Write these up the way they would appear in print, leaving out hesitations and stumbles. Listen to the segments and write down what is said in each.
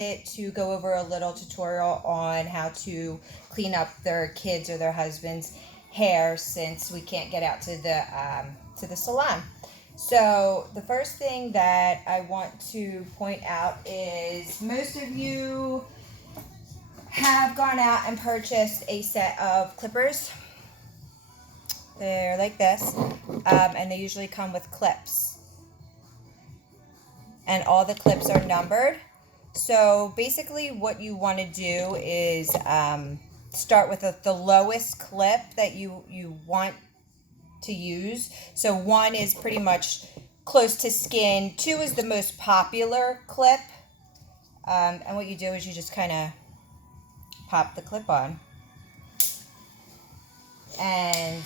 to go over a little tutorial on how to clean up their kids or their husband's hair, since we can't get out to the salon. So the first thing that I want to point out is most of you have gone out and purchased a set of clippers. They're like this, and they usually come with clips, and all the clips are numbered. So basically what you want to do is start with the lowest clip that you want to use. So 1 is pretty much close to skin, 2 is the most popular clip, and what you do is you just kind of pop the clip on and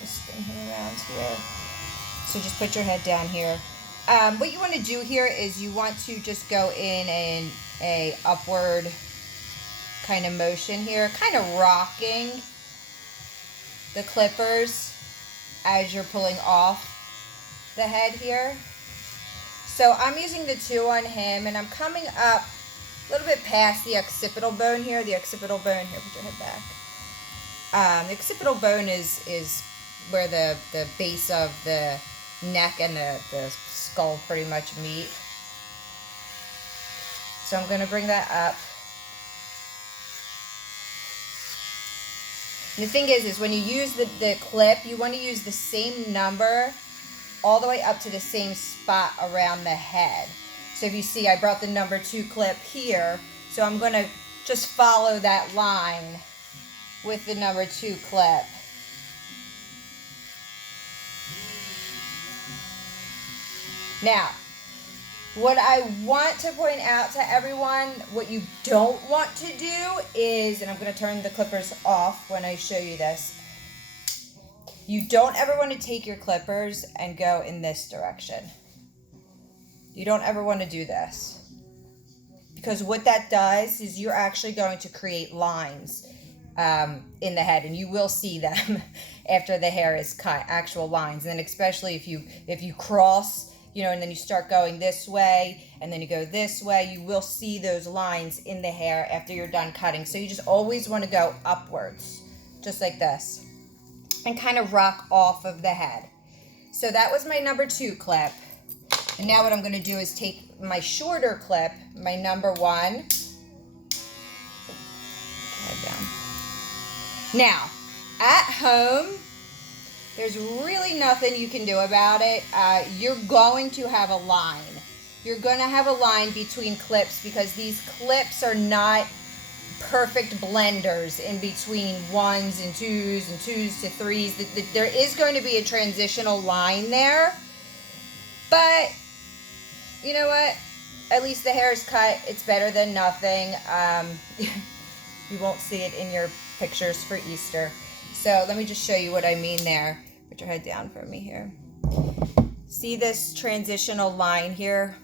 just spin him around here. So just put your head down here. What you want to do here is you want to just go in a upward kind of motion here, kind of rocking the clippers as you're pulling off the head here. So I'm using the 2 on him, and I'm coming up a little bit past the occipital bone here. The occipital bone here, put your head back. The occipital bone is where the base of the neck and the skull pretty much meet. So I'm going to bring that up. And the thing is when you use the clip, you want to use the same number all the way up to the same spot around the head. So if you see, I brought the number 2 clip here, so I'm going to just follow that line with the number 2 clip. Now, what I want to point out to everyone, what you don't want to do is, and I'm going to turn the clippers off when I show you this, you don't ever want to take your clippers and go in this direction. You don't ever want to do this, because what that does is you're actually going to create lines in the head, and you will see them after the hair is cut, actual lines. And then especially if you cross, and then you start going this way, and then you go this way, you will see those lines in the hair after you're done cutting. So you just always want to go upwards, just like this, and kind of rock off of the head. So that was my number 2 clip. And now what I'm going to do is take my shorter clip, my number 1. Head down. Now, at home, there's really nothing you can do about it. You're going to have a line. You're going to have a line between clips, because these clips are not perfect blenders in between 1s and 2s and 2s to 3s. There is going to be a transitional line there. But, you know what? At least the hair is cut. It's better than nothing. You won't see it in your pictures for Easter. So let me just show you what I mean there. Put your head down for me here. See this transitional line here?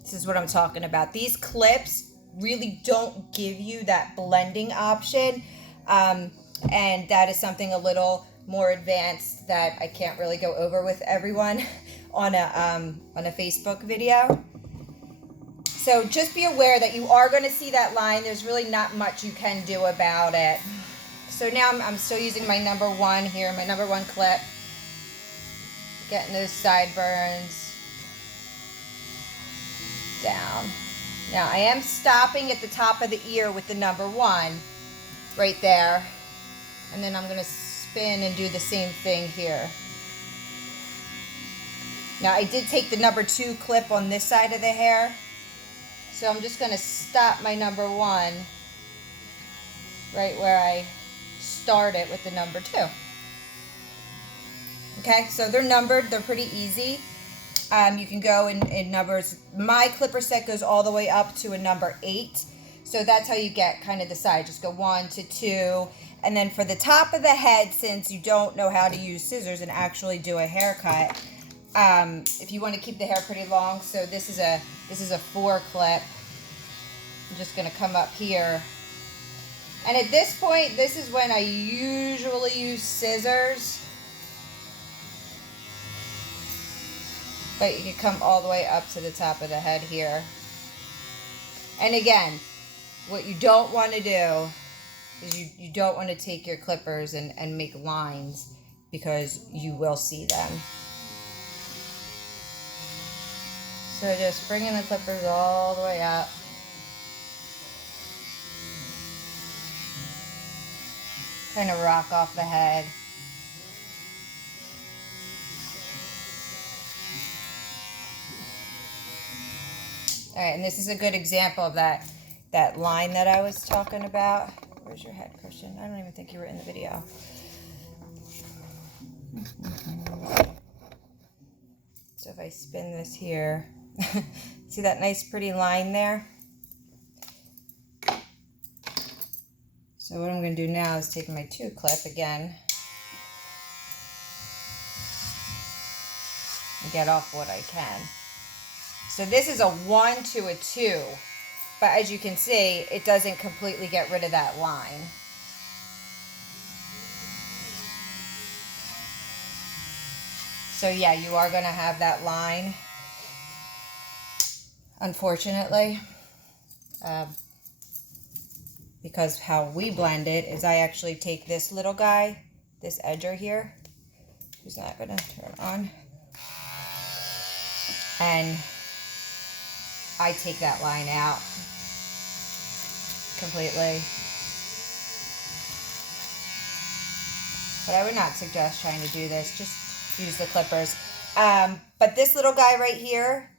This is what I'm talking about. These clips really don't give you that blending option. And that is something a little more advanced that I can't really go over with everyone on a Facebook video. So just be aware that you are going to see that line. There's really not much you can do about it. So now I'm still using my number 1 here, my number 1 clip. Getting those sideburns down. Now I am stopping at the top of the ear with the number 1 right there. And then I'm going to spin and do the same thing here. Now I did take the number 2 clip on this side of the hair. So I'm just going to stop my number 1 right where I started with the number 2. Okay, so they're numbered. They're pretty easy. You can go in numbers. My clipper set goes all the way up to a number 8. So that's how you get kind of the side. Just go 1 to 2. And then for the top of the head, since you don't know how to use scissors and actually do a haircut, if you want to keep the hair pretty long, so this is a 4 clip. I'm just going to come up here. And at this point, this is when I usually use scissors. But you can come all the way up to the top of the head here. And again, what you don't want to do is you don't want to take your clippers and make lines, because you will see them. So just bringing the clippers all the way up. Kind of rock off the head. All right, and this is a good example of that line that I was talking about. Where's your head, Christian? I don't even think you were in the video. So if I spin this here, see that nice pretty line there? So what I'm going to do now is take my 2 clip again and get off what I can. So this is a 1 to a 2, but as you can see, it doesn't completely get rid of that line. So yeah, you are going to have that line, unfortunately, because how we blend it is I actually take this little guy, this edger here, who's not going to turn on, and I take that line out completely. But I would not suggest trying to do this. Just use the clippers. But this little guy right here,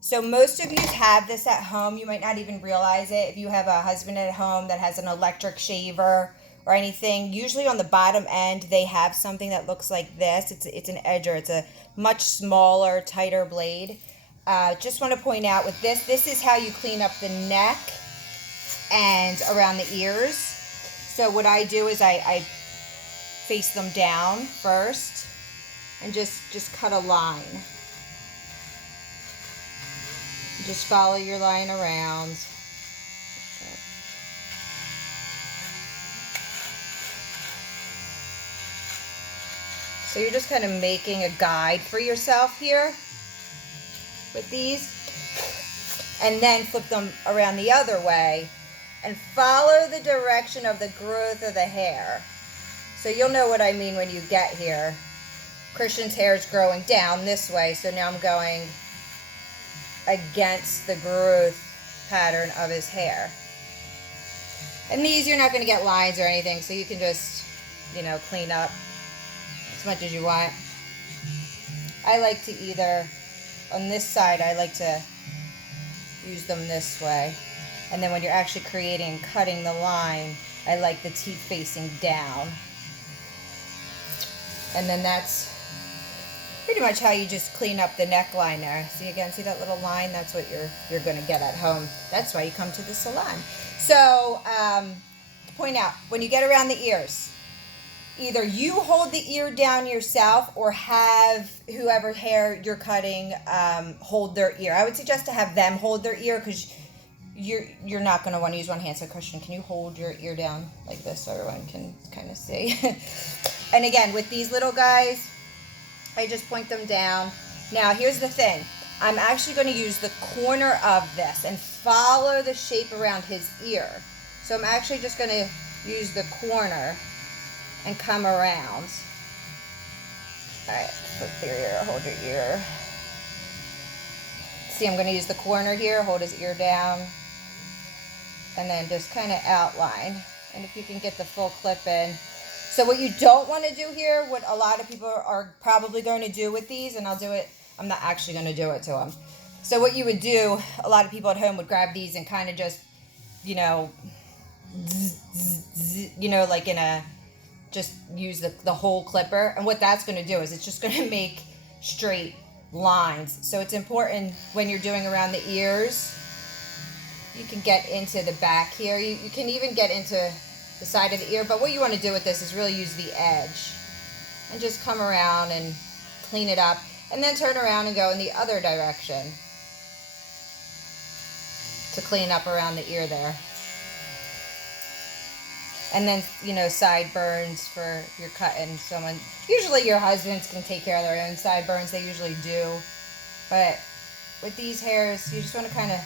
so most of you have this at home. You might not even realize it. If you have a husband at home that has an electric shaver or anything, usually on the bottom end they have something that looks like this. It's an edger. It's a much smaller, tighter blade. Just want to point out with this is how you clean up the neck and around the ears. So what I do is I face them down first and just cut a line. Just follow your line around. So you're just kind of making a guide for yourself here with these, and then flip them around the other way and follow the direction of the growth of the hair. So you'll know what I mean when you get here. Christian's hair is growing down this way, so now I'm going against the growth pattern of his hair. And these, you're not going to get lines or anything, so you can just, you know, clean up as much as you want. I like to either, on this side, I like to use them this way. And then when you're actually creating and cutting the line, I like the teeth facing down. And then that's pretty much how you just clean up the neckline there. See again, see that little line? That's what you're going to get at home. That's why you come to the salon. So, point out, when you get around the ears, either you hold the ear down yourself or have whoever hair you're cutting hold their ear. I would suggest to have them hold their ear, because you're not going to want to use one hand. So Christian, can you hold your ear down like this so everyone can kind of see? And again, with these little guys, I just point them down. Now here's the thing. I'm actually going to use the corner of this and follow the shape around his ear. So I'm actually just going to use the corner and come around. All right, flip your ear, hold your ear. See, I'm going to use the corner here, hold his ear down, and then just kind of outline. And if you can get the full clip in. So what you don't want to do here, what a lot of people are probably going to do with these, and I'll do it, I'm not actually going to do it to them. So what you would do, a lot of people at home would grab these and kind of just, you know, like in a, just use the whole clipper. And what that's going to do is it's just going to make straight lines. So it's important when you're doing around the ears, you can get into the back here. You can even get into the side of the ear. But what you want to do with this is really use the edge and just come around and clean it up. And then turn around and go in the other direction to clean up around the ear there. And then, you know, sideburns for your cutting. Someone, usually your husbands can take care of their own sideburns. They usually do. But with these hairs, you just want to kind of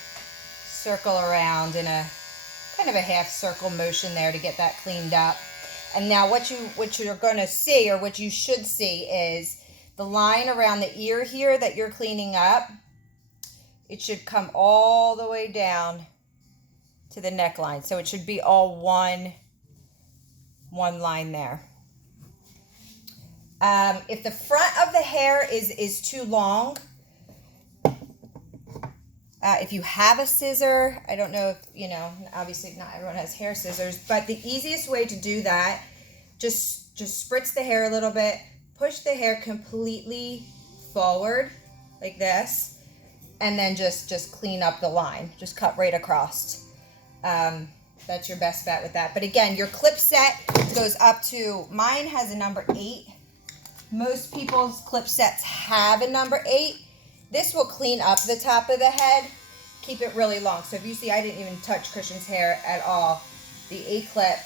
circle around in a kind of a half circle motion there to get that cleaned up. And now what you're going to see, or what you should see, is the line around the ear here that you're cleaning up. It should come all the way down to the neckline. So it should be all one line there. If the front of the hair is too long, if you have a scissor, I don't know if, obviously not everyone has hair scissors, but the easiest way to do that, just spritz the hair a little bit, push the hair completely forward like this, and then just clean up the line. Just cut right across. That's your best bet with that. But again, your clip set goes up to, mine has a number 8. Most people's clip sets have a number 8. This will clean up the top of the head, keep it really long. So if you see, I didn't even touch Christian's hair at all. The A-clip,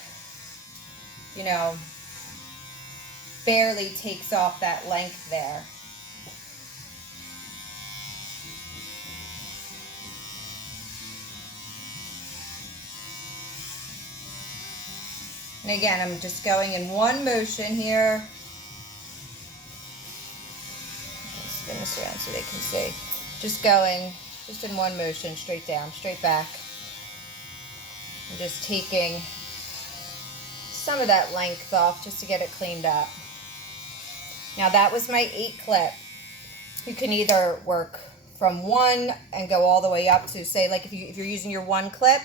barely takes off that length there. And again, I'm just going in one motion here. Spin this around so they can see. Just in one motion, straight down, straight back. I'm just taking some of that length off just to get it cleaned up. Now that was my 8 clip. You can either work from 1 and go all the way up to, say, like if you're using your 1 clip,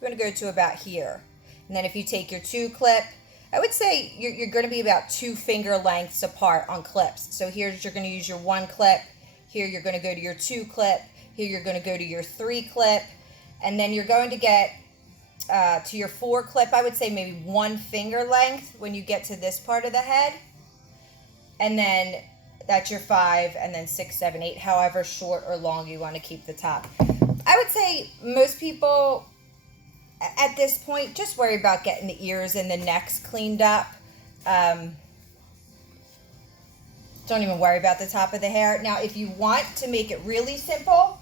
you're going to go to about here. And then if you take your 2 clip, I would say you're going to be about 2 finger lengths apart on clips. So here's, you're going to use your 1 clip. Here you're going to go to your 2 clip. Here you're going to go to your 3 clip. And then you're going to get to your 4 clip, I would say maybe 1 finger length when you get to this part of the head. And then that's your 5, and then 6, 7, 8, however short or long you want to keep the top. I would say most people at this point just worry about getting the ears and the necks cleaned up. Don't even worry about the top of the hair. Now, if you want to make it really simple,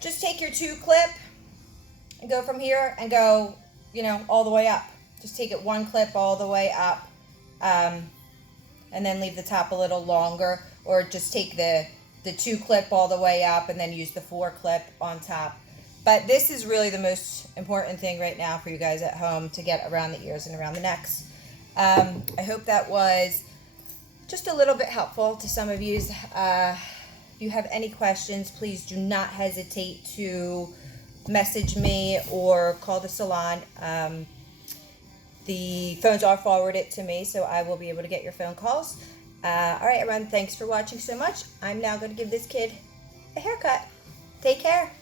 just take your 2 clip and go from here and go, all the way up. Just take it 1 clip all the way up, and then leave the top a little longer, or just take the 2 clip all the way up and then use the 4 clip on top. But this is really the most important thing right now for you guys at home, to get around the ears and around the necks. I hope that was just a little bit helpful to some of you. If you have any questions, please do not hesitate to message me or call the salon. The phones are forwarded to me, so I will be able to get your phone calls. All right, everyone, thanks for watching so much. I'm now going to give this kid a haircut. Take care.